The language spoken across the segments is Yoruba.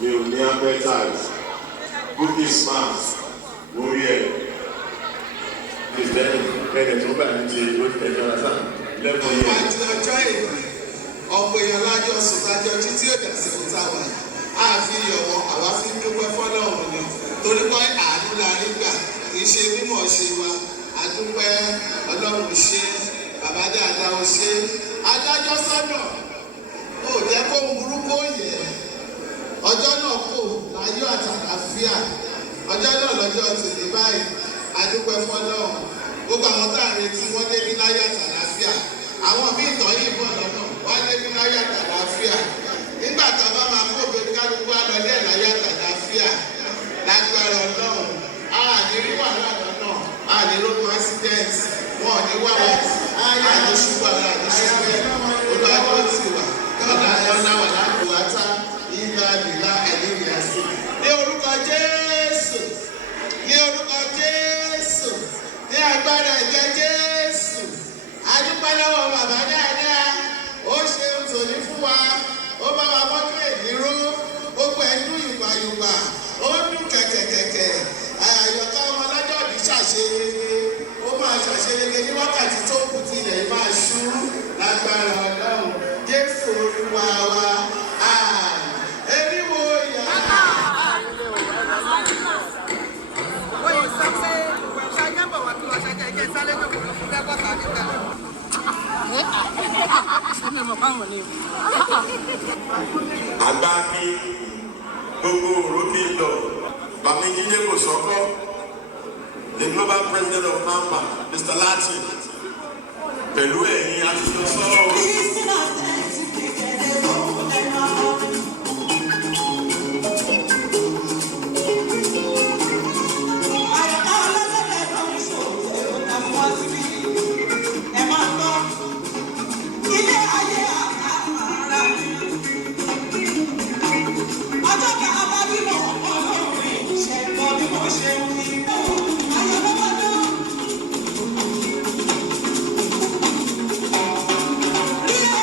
mi ò ní appetite bookie smart lórí ẹ̀ ìfẹ́ ẹ̀ẹ́dẹ̀ tó bá ní ti ẹjọ́ lásà lẹ́kọ̀ọ́ yẹn. àti ọjọ́ èdè ọ̀pọ̀ èèyàn lájọ sùn lájọ títí èdè àsìkò táwa àfi ìyọ̀wọ́ àwa fi ń dúpẹ́ fọ́lọ́run ni torí pé àánú la rí gbà kì í ṣe mímọ̀ ṣe wa àdúpẹ́ ọlọ́run ṣe bàbá dáadáa ó ṣe adájọ́ sọ́nà ó jẹ́ kó ń burúkú yẹ ọjọ́ náà kò láyọ̀ àtàlàfíà ọjọ́ náà lọ́jọ́ tèmi báyìí àdúpẹ́ fọ́lọ́run gbogbo àwọn tá à ń retí wọ́n dé ní láyọ̀ àtàlàfíà àwọn míì tán yìí bọ̀ lọ́nà wọ́n dé ní láyọ̀ àtàlàfíà nígbà tá a bá máa kó obìnrin kálukú àlọ́lé láyọ̀ àtàlàfíà lágbára ọlọ́run àní wàhálà lọ́nà àní lóko accident wọn ò ní wàhálà àní ṣubú ara àní ṣubú ẹ̀ olùwàjọ́ ti wà ọ̀nà ọ̀nà wà láti wà tá ìgbà nìlá ẹ̀yìn ìyàsí. ní orúkọ Jésù ní orúkọ Jésù ní agbára ẹ̀jẹ̀ Jésù adúpẹ́lọ́wọ́ bàbá dáadáa ó ṣe tòní fún wa ó bá wa mọ́tò èdè ró gbogbo ẹ̀dùn ìgbàyùgbà ó dùn kẹ̀kẹ̀kẹ̀kẹ̀ àyọ̀ká ọmọ ọlọ́jọ́ bí ṣàṣeyege ó máa ṣàṣeyege ní wákàtí tó kù tilẹ̀ máa ṣú lágbára ọlọ́run Jésù olúwa wa eriwo ìyá. àgbà ní gbogbo òró ní lọ bàmí jíjẹ kò sọkọ the global president of NAMPA Mr. Latin pẹ̀lú ẹ̀yin aṣojú sọ́ọ̀. Yeah.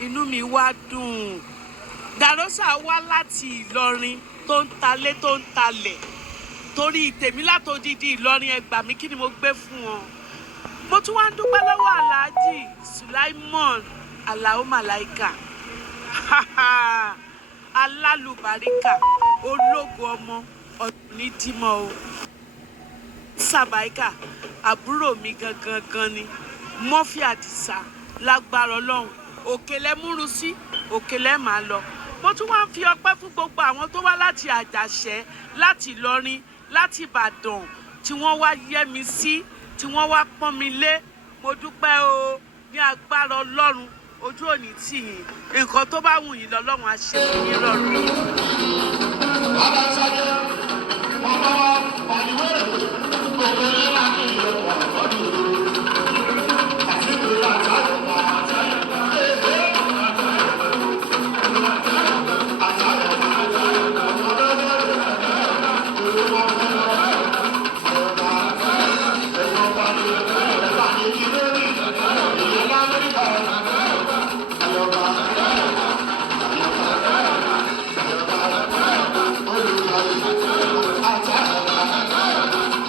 Inú mi wá dùn. Darosa wá láti Ìlọrin tó ń talé tó ń talẹ̀ torí tèmi látòdìdí Ìlọrin ẹ gbà mí kí ni mo gbé fún wọn. Mo tún wá ń dúpẹ́ lọ́wọ́ Alhaji Sulaimon Alao Malaika alálùbáríkà ológo ọmọ ọdún ní dímọ̀ o. Sàbáìkà àbúrò mi gangan ni Murphy Àdìsá lágbára Ọlọ́run òkèlè múru sí òkèlè máa lọ. Mo tún wá ń fi ọpẹ́ fún gbogbo àwọn tó wá láti Àjàṣẹ́ láti Ìlọrin láti Ìbàdàn tí wọ́n wá yẹ́ mi sí tí wọ́n wá pọ́n mi lé. Mo dúpẹ́ o ní agbára Ọlọ́run ojú òní tì yín nǹkan tó bá wù yín lọ́lọ́run á ṣe fún yín rọrùn.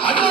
I